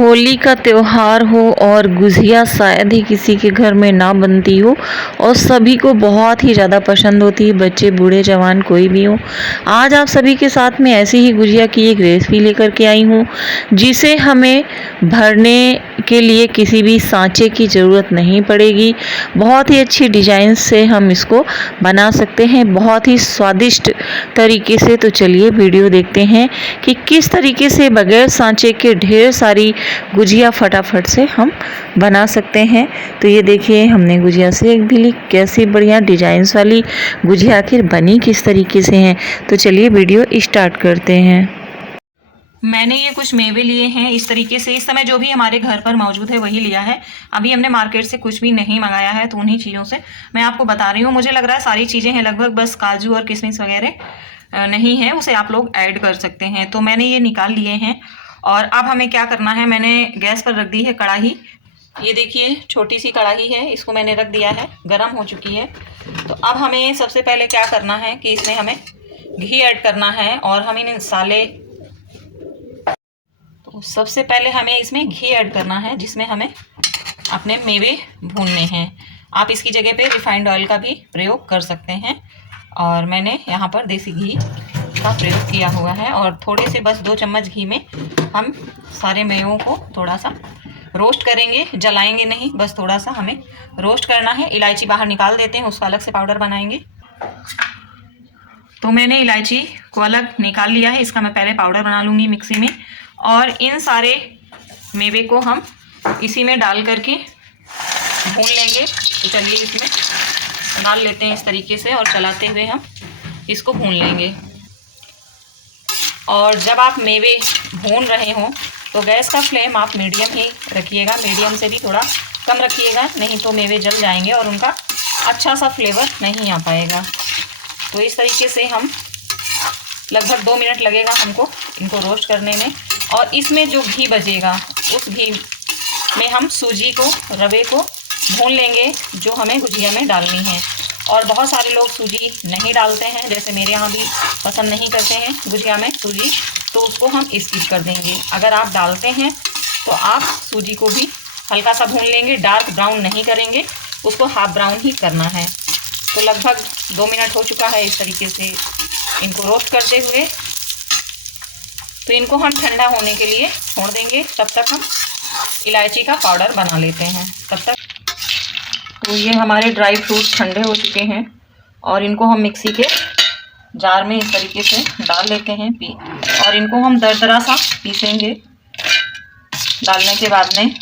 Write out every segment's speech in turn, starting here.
होली का त्योहार हो और गुझिया शायद ही किसी के घर में ना बनती हो और सभी को बहुत ही ज़्यादा पसंद होती है, बच्चे बूढ़े जवान कोई भी हो। आज आप सभी के साथ में ऐसी ही गुझिया की एक रेसिपी लेकर के आई हूँ, जिसे हमें भरने के लिए किसी भी सांचे की ज़रूरत नहीं पड़ेगी। बहुत ही अच्छी डिजाइन से हम इसको बना सकते हैं, बहुत ही स्वादिष्ट तरीके से। तो चलिए वीडियो देखते हैं कि किस तरीके से बगैर सांचे के ढेर सारी गुजिया फटाफट से हम बना सकते हैं। तो ये देखिए, हमने गुजिया सेक भी ली, कैसी बढ़िया डिजाइन्स वाली गुजिया आखिर बनी किस तरीके से हैं। तो चलिए वीडियो स्टार्ट करते हैं। मैंने ये कुछ मेवे लिए हैं इस तरीके से। इस समय जो भी हमारे घर पर मौजूद है वही लिया है। अभी हमने मार्केट से कुछ भी नहीं मंगाया है, तो उन्हीं चीज़ों से मैं आपको बता रही हूँ। मुझे लग रहा है सारी चीज़ें हैं लगभग, बस काजू और किशमिश वगैरह नहीं है, उसे आप लोग ऐड कर सकते हैं। तो मैंने ये निकाल लिए हैं और अब हमें क्या करना है, मैंने गैस पर रख दी है कढ़ाई। ये देखिए छोटी सी कढ़ाई है, इसको मैंने रख दिया है, गर्म हो चुकी है। तो अब हमें सबसे पहले क्या करना है कि इसमें हमें घी ऐड करना है और हम इन साले तो सबसे पहले हमें इसमें घी ऐड करना है, जिसमें हमें अपने मेवे भूनने हैं। आप इसकी जगह पे रिफाइंड ऑयल का भी प्रयोग कर सकते हैं और मैंने यहाँ पर देसी घी का प्रयोग किया हुआ है। और थोड़े से बस 2 चम्मच घी में हम सारे मेवों को थोड़ा सा रोस्ट करेंगे, जलाएंगे नहीं, बस थोड़ा सा हमें रोस्ट करना है। इलायची बाहर निकाल देते हैं, उसका अलग से पाउडर बनाएंगे। तो मैंने इलायची को अलग निकाल लिया है, इसका मैं पहले पाउडर बना लूँगी मिक्सी में। और इन सारे मेवे को हम इसी में डाल करके भून लेंगे। तो चलिए इसमें डाल लेते हैं इस तरीके से और चलाते हुए हम इसको भून लेंगे। और जब आप मेवे भून रहे हों तो गैस का फ्लेम आप मीडियम ही रखिएगा, मीडियम से भी थोड़ा कम रखिएगा, नहीं तो मेवे जल जाएंगे और उनका अच्छा सा फ्लेवर नहीं आ पाएगा। तो इस तरीके से हम लगभग 2 मिनट लगेगा हमको इनको रोस्ट करने में। और इसमें जो घी बचेगा उस घी में हम सूजी को, रवे को भून लेंगे, जो हमें गुजिया में डालनी है। और बहुत सारे लोग सूजी नहीं डालते हैं, जैसे मेरे यहाँ भी पसंद नहीं करते हैं गुजिया में सूजी, तो उसको हम स्किप कर देंगे। अगर आप डालते हैं तो आप सूजी को भी हल्का सा भून लेंगे, डार्क ब्राउन नहीं करेंगे, उसको हाफ ब्राउन ही करना है। तो लगभग 2 मिनट हो चुका है इस तरीके से इनको रोस्ट करते हुए। तो इनको हम ठंडा होने के लिए छोड़ देंगे, तब तक हम इलायची का पाउडर बना लेते हैं तब तक। तो ये हमारे ड्राई फ्रूट्स ठंडे हो चुके हैं और इनको हम मिक्सी के जार में इस तरीके से डाल लेते हैं और इनको हम दरदरा सा पीसेंगे डालने के बाद में।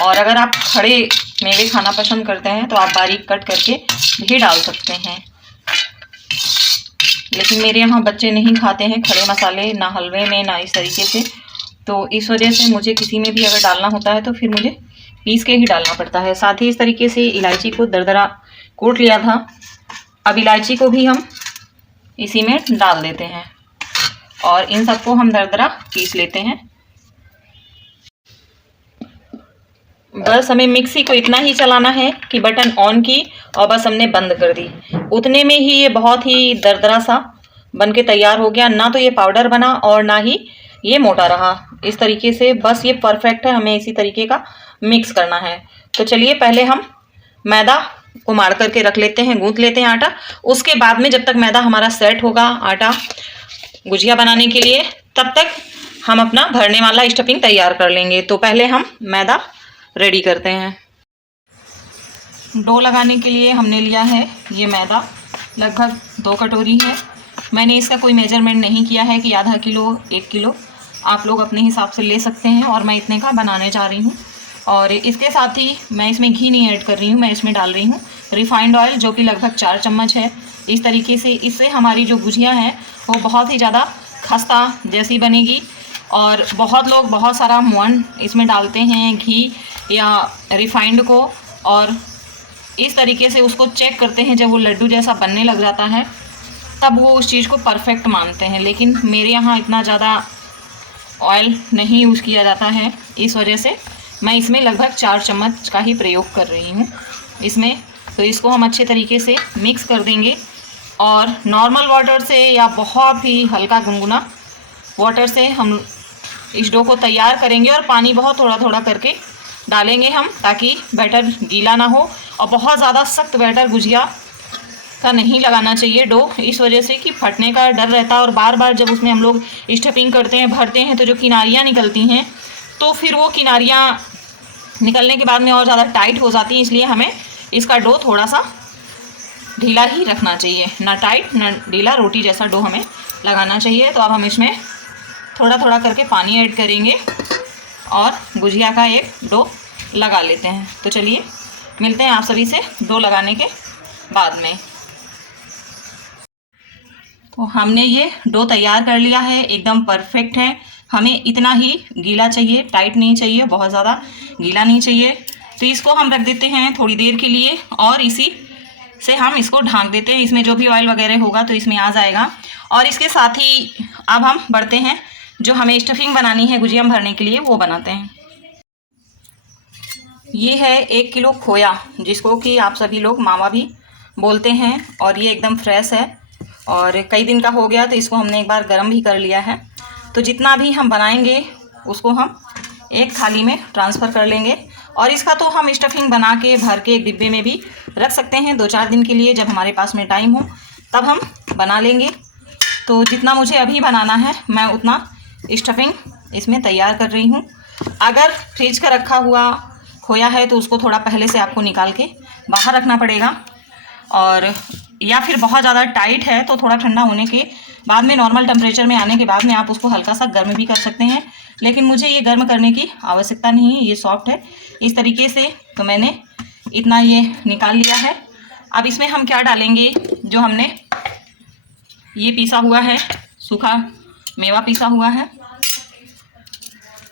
और अगर आप खड़े मेवे खाना पसंद करते हैं तो आप बारीक कट करके भी डाल सकते हैं, लेकिन मेरे यहाँ बच्चे नहीं खाते हैं खड़े मसाले, ना हलवे में ना इस तरीके से। तो इस वजह से मुझे किसी में भी अगर डालना होता है तो फिर मुझे पीस के ही डालना पड़ता है। साथ ही इस तरीके से इलायची को दरदरा कूट लिया था। अब इलायची को भी हम इसी में डाल देते हैं और इन सबको हम दरदरा पीस लेते हैं। बस हमें मिक्सी को इतना ही चलाना है कि बटन ऑन की और बस हमने बंद कर दी, उतने में ही ये बहुत ही दरदरा सा बन के तैयार हो गया। ना तो ये पाउडर बना और ना ही ये मोटा रहा, इस तरीके से बस ये परफेक्ट है। हमें इसी तरीके का मिक्स करना है। तो चलिए पहले हम मैदा को मार करके रख लेते हैं, गूंथ लेते हैं आटा। उसके बाद में जब तक मैदा हमारा सेट होगा आटा गुजिया बनाने के लिए, तब तक हम अपना भरने वाला स्टफिंग तैयार कर लेंगे। तो पहले हम मैदा रेडी करते हैं। डो लगाने के लिए हमने लिया है ये मैदा, लगभग 2 कटोरी है। मैंने इसका कोई मेजरमेंट नहीं किया है कि आधा किलो 1 किलो, आप लोग अपने हिसाब से ले सकते हैं। और मैं इतने का बनाने जा रही हूँ। और इसके साथ ही मैं इसमें घी नहीं ऐड कर रही हूँ, मैं इसमें डाल रही हूँ रिफाइंड ऑयल, जो कि लगभग 4 चम्मच है। इस तरीके से इससे हमारी जो गुजिया हैं वो बहुत ही ज़्यादा खस्ता जैसी बनेगी। और बहुत लोग बहुत सारा मोहन इसमें डालते हैं, घी या रिफाइंड को, और इस तरीके से उसको चेक करते हैं। जब वो लड्डू जैसा बनने लग जाता है तब वो उस चीज़ को परफेक्ट मानते हैं। लेकिन मेरे यहाँ इतना ज़्यादा ऑयल नहीं यूज़ किया जाता है, इस वजह से मैं इसमें लगभग 4 चम्मच का ही प्रयोग कर रही हूँ इसमें। तो इसको हम अच्छे तरीके से मिक्स कर देंगे और नॉर्मल वाटर से या बहुत ही हल्का गुनगुना वाटर से हम इस डो को तैयार करेंगे और पानी बहुत थोड़ा थोड़ा करके डालेंगे हम, ताकि बैटर गीला ना हो। और बहुत ज़्यादा सख्त बैटर गुजिया का नहीं लगाना चाहिए डो, इस वजह से कि फटने का डर रहता है। और बार बार जब उसमें हम लोग स्टफिंग करते हैं, भरते हैं, तो जो किनारियाँ निकलती हैं तो फिर वो किनारियाँ निकलने के बाद में और ज़्यादा टाइट हो जाती हैं। इसलिए हमें इसका डो थोड़ा सा ढीला ही रखना चाहिए, ना टाइट ना ढीला, रोटी जैसा डो हमें लगाना चाहिए। तो अब हम इसमें थोड़ा थोड़ा करके पानी ऐड करेंगे और गुजिया का एक डो लगा लेते हैं। तो चलिए मिलते हैं आप सभी से डो लगाने के बाद में। तो हमने ये डो तैयार कर लिया है, एकदम परफेक्ट है। हमें इतना ही गीला चाहिए, टाइट नहीं चाहिए, बहुत ज़्यादा गीला नहीं चाहिए। तो इसको हम रख देते हैं थोड़ी देर के लिए और इसी से हम इसको ढाँक देते हैं। इसमें जो भी ऑयल वगैरह होगा तो इसमें आ जाएगा। और इसके साथ ही अब हम बढ़ते हैं, जो हमें स्टफिंग बनानी है गुजिया में भरने के लिए, वो बनाते हैं। ये है 1 किलो खोया, जिसको कि आप सभी लोग मावा भी बोलते हैं। और ये एकदम फ्रेश है और कई दिन का हो गया, तो इसको हमने एक बार गर्म भी कर लिया है। तो जितना भी हम बनाएंगे उसको हम एक थाली में ट्रांसफ़र कर लेंगे। और इसका तो हम स्टफिंग बना के भर के एक डिब्बे में भी रख सकते हैं 2-4 दिन के लिए, जब हमारे पास में टाइम हो तब हम बना लेंगे। तो जितना मुझे अभी बनाना है मैं उतना स्टफिंग इसमें तैयार कर रही हूँ। अगर फ्रिज का रखा हुआ खोया है तो उसको थोड़ा पहले से आपको निकाल के बाहर रखना पड़ेगा। और या फिर बहुत ज़्यादा टाइट है तो थोड़ा ठंडा होने के बाद में, नॉर्मल टेम्परेचर में आने के बाद में आप उसको हल्का सा गर्म भी कर सकते हैं। लेकिन मुझे ये गर्म करने की आवश्यकता नहीं है, ये सॉफ्ट है इस तरीके से। तो मैंने इतना ये निकाल लिया है। अब इसमें हम क्या डालेंगे, जो हमने ये पीसा हुआ है, सूखा मेवा पीसा हुआ है।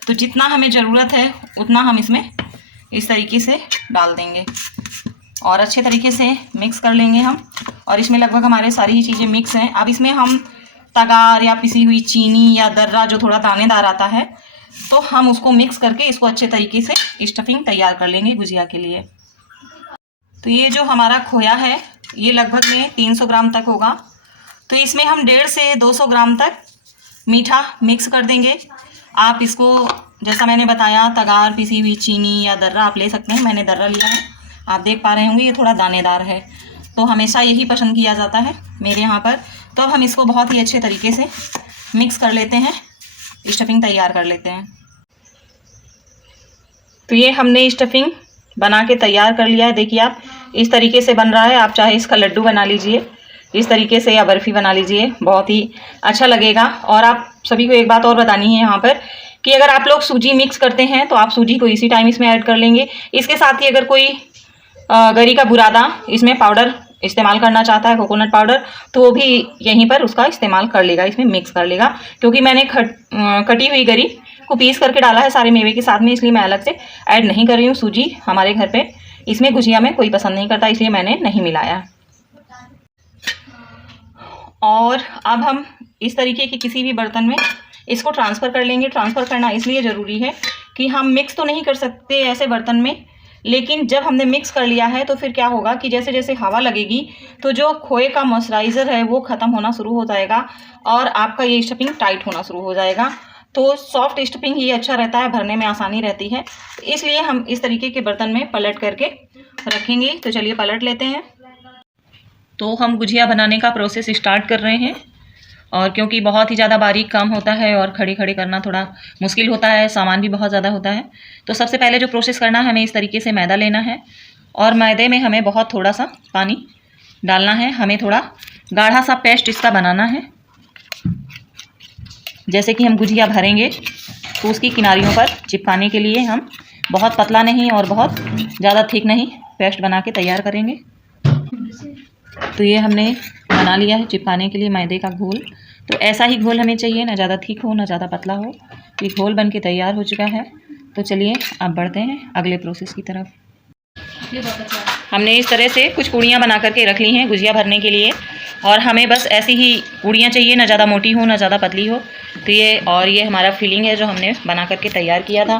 तो जितना हमें ज़रूरत है उतना हम इसमें इस तरीके से डाल देंगे और अच्छे तरीके से मिक्स कर लेंगे हम। और इसमें लगभग हमारे सारी ही चीज़ें मिक्स हैं। अब इसमें हम तगार या पिसी हुई चीनी या दर्रा जो थोड़ा दानेदार आता है, तो हम उसको मिक्स करके इसको अच्छे तरीके से स्टफिंग तैयार कर लेंगे गुजिया के लिए। तो ये जो हमारा खोया है ये लगभग में 300 ग्राम तक होगा। तो इसमें हम 150 से 200 ग्राम तक मीठा मिक्स कर देंगे। आप इसको जैसा मैंने बताया, तगार, पिसी हुई चीनी या दर्रा आप ले सकते हैं। मैंने दर्रा लिया है, आप देख पा रहे होंगे ये थोड़ा दानेदार है, तो हमेशा यही पसंद किया जाता है मेरे यहाँ पर। तो अब हम इसको बहुत ही अच्छे तरीके से मिक्स कर लेते हैं, स्टफिंग तैयार कर लेते हैं। तो ये हमने स्टफिंग बना के तैयार कर लिया है। देखिए आप इस तरीके से बन रहा है। आप चाहे इसका लड्डू बना लीजिए इस तरीके से या बर्फ़ी बना लीजिए, बहुत ही अच्छा लगेगा। और आप सभी को एक बात और बतानी है यहाँ पर कि अगर आप लोग सूजी मिक्स करते हैं तो आप सूजी को इसी टाइम इसमें ऐड कर लेंगे। इसके साथ ही अगर कोई गरी का बुरादा इसमें पाउडर इस्तेमाल करना चाहता है, कोकोनट पाउडर, तो वो भी यहीं पर उसका इस्तेमाल कर लेगा, इसमें मिक्स कर लेगा। क्योंकि मैंने कटी हुई गरी को पीस करके डाला है सारे मेवे के साथ में, इसलिए मैं अलग से ऐड नहीं कर रही हूँ। सूजी हमारे घर पे इसमें गुजिया में कोई पसंद नहीं करता, इसलिए मैंने नहीं मिलाया। और अब हम इस तरीके के किसी भी बर्तन में इसको ट्रांसफ़र कर लेंगे। ट्रांसफ़र करना इसलिए ज़रूरी है कि हम मिक्स तो नहीं कर सकते ऐसे बर्तन में, लेकिन जब हमने मिक्स कर लिया है तो फिर क्या होगा कि जैसे जैसे हवा लगेगी तो जो खोए का मॉइस्चराइज़र है वो ख़त्म होना शुरू हो जाएगा और आपका ये स्टफिंग टाइट होना शुरू हो जाएगा। तो सॉफ्ट स्टफिंग ही अच्छा रहता है, भरने में आसानी रहती है, इसलिए हम इस तरीके के बर्तन में पलट करके रखेंगे। तो चलिए पलट लेते हैं। तो हम गुजिया बनाने का प्रोसेस स्टार्ट कर रहे हैं। और क्योंकि बहुत ही ज़्यादा बारीक काम होता है और खड़े खड़े करना थोड़ा मुश्किल होता है, सामान भी बहुत ज़्यादा होता है, तो सबसे पहले जो प्रोसेस करना है, हमें इस तरीके से मैदा लेना है और मैदे में हमें बहुत थोड़ा सा पानी डालना है। हमें थोड़ा गाढ़ा सा पेस्ट इसका बनाना है। जैसे कि हम गुजिया भरेंगे तो उसकी किनारियों पर चिपकाने के लिए हम बहुत पतला नहीं और बहुत ज़्यादा थिक नहीं पेस्ट बना के तैयार करेंगे। तो ये हमने बना लिया है चिपकाने के लिए मैदे का घोल। तो ऐसा ही घोल हमें चाहिए, ना ज़्यादा थिक हो ना ज़्यादा पतला हो। ये घोल बन के तैयार हो चुका है। तो चलिए अब बढ़ते हैं अगले प्रोसेस की तरफ। हमने इस तरह से कुछ पूड़ियाँ बना करके रख ली हैं गुजिया भरने के लिए, और हमें बस ऐसी ही पूड़ियाँ चाहिए, ना ज़्यादा मोटी हो ना ज़्यादा पतली हो। तो ये हमारा फिलिंग है जो हमने बना करके तैयार किया था।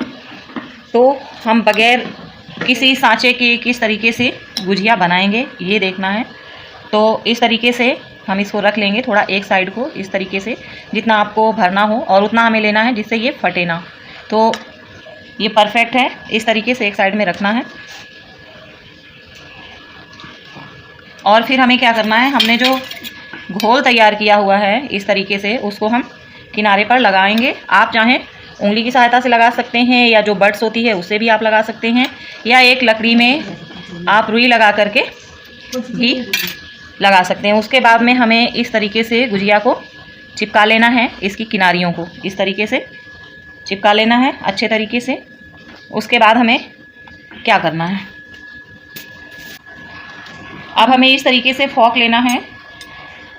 तो हम बगैर किसी सांचे के किस तरीके से गुजिया बनाएंगे ये देखना है। तो इस तरीके से हम इसको रख लेंगे थोड़ा एक साइड को इस तरीके से, जितना आपको भरना हो और उतना हमें लेना है जिससे ये फटे ना। तो ये परफेक्ट है, इस तरीके से एक साइड में रखना है। और फिर हमें क्या करना है, हमने जो घोल तैयार किया हुआ है इस तरीके से उसको हम किनारे पर लगाएंगे। आप चाहें उंगली की सहायता से लगा सकते हैं या जो बड्स होती है उससे भी आप लगा सकते हैं, या एक लकड़ी में आप रुई लगा करके भी लगा सकते हैं। उसके बाद में हमें इस तरीके से गुजिया को चिपका लेना है, इसकी किनारियों को इस तरीके से चिपका लेना है अच्छे तरीके से। उसके बाद हमें क्या करना है, अब हमें इस तरीके से फॉक लेना है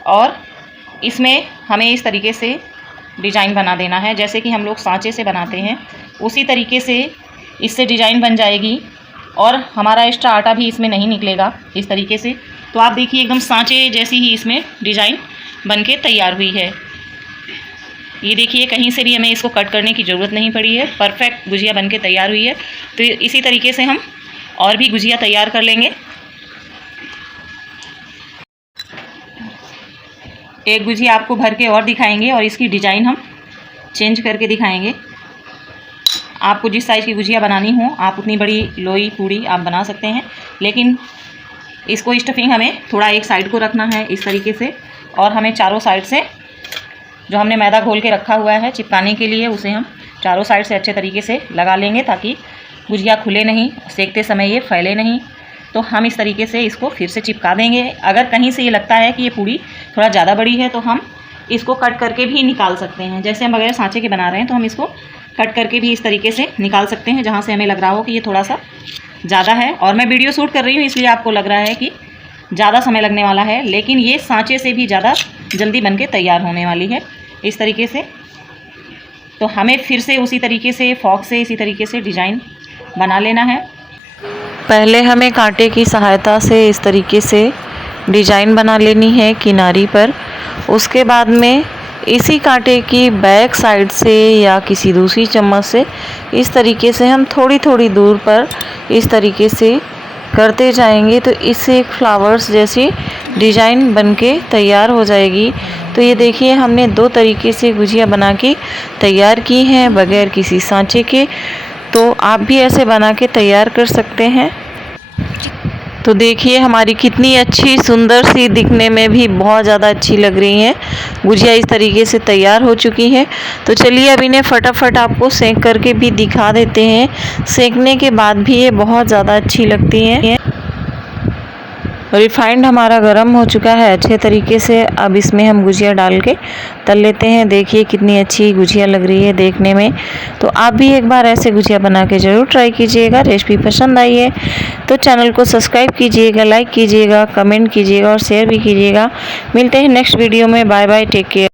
और इसमें हमें इस तरीके से डिज़ाइन बना देना है, जैसे कि हम लोग सांचे से बनाते हैं उसी तरीके से इससे डिज़ाइन बन जाएगी और हमारा एक्स्ट्रा आटा भी इसमें नहीं निकलेगा इस तरीके से। तो आप देखिए एकदम सांचे जैसी ही इसमें डिज़ाइन बन के तैयार हुई है। ये देखिए कहीं से भी हमें इसको कट करने की ज़रूरत नहीं पड़ी है, परफेक्ट गुजिया बन के तैयार हुई है। तो इसी तरीके से हम और भी गुजिया तैयार कर लेंगे। एक गुजिया आपको भर के और दिखाएंगे और इसकी डिज़ाइन हम चेंज करके दिखाएंगे। आपको जिस साइज़ की गुजिया बनानी हो आप उतनी बड़ी लोई पूड़ी आप बना सकते हैं, लेकिन इसको स्टफिंग हमें थोड़ा एक साइड को रखना है इस तरीके से, और हमें चारों साइड से जो हमने मैदा घोल के रखा हुआ है चिपकाने के लिए उसे हम चारों साइड से अच्छे तरीके से लगा लेंगे ताकि गुजिया खुले नहीं, सेकते समय ये फैले नहीं। तो हम इस तरीके से इसको फिर से चिपका देंगे। अगर कहीं से ये लगता है कि ये पूड़ी थोड़ा ज़्यादा बड़ी है तो हम इसको कट करके भी निकाल सकते हैं। जैसे हम बगैर सांचे के बना रहे हैं तो हम इसको कट करके भी इस तरीके से निकाल सकते हैं, जहाँ से हमें लग रहा हो कि ये थोड़ा सा ज़्यादा है। और मैं वीडियो शूट कर रही हूँ इसलिए आपको लग रहा है कि ज़्यादा समय लगने वाला है, लेकिन ये सांचे से भी ज़्यादा जल्दी बन के तैयार होने वाली है इस तरीके से। तो हमें फिर से उसी तरीके से फॉक से इसी तरीके से डिज़ाइन बना लेना है। पहले हमें कांटे की सहायता से इस तरीके से डिज़ाइन बना लेनी है किनारी पर। उसके बाद में इसी कांटे की बैक साइड से या किसी दूसरी चम्मच से इस तरीके से हम थोड़ी थोड़ी दूर पर इस तरीके से करते जाएंगे, तो इससे एक फ्लावर्स जैसी डिज़ाइन बनके तैयार हो जाएगी। तो ये देखिए हमने दो तरीके से गुजिया बना के तैयार की हैं बगैर किसी सांचे के। तो आप भी ऐसे बना के तैयार कर सकते हैं। तो देखिए हमारी कितनी अच्छी सुंदर सी, दिखने में भी बहुत ज़्यादा अच्छी लग रही हैं गुजिया, इस तरीके से तैयार हो चुकी है। तो चलिए अब इन्हें फटाफट आपको सेंक करके भी दिखा देते हैं। सेंकने के बाद भी ये बहुत ज़्यादा अच्छी लगती हैं। रिफाइंड हमारा गर्म हो चुका है अच्छे तरीके से। अब इसमें हम गुजिया डाल के तल लेते हैं। देखिए कितनी अच्छी गुजिया लग रही है देखने में। तो आप भी एक बार ऐसे गुजिया बना के ज़रूर ट्राई कीजिएगा। रेसिपी पसंद आई है तो चैनल को सब्सक्राइब कीजिएगा, लाइक कीजिएगा, कमेंट कीजिएगा और शेयर भी कीजिएगा। मिलते हैं नेक्स्ट वीडियो में। Bye bye, take care.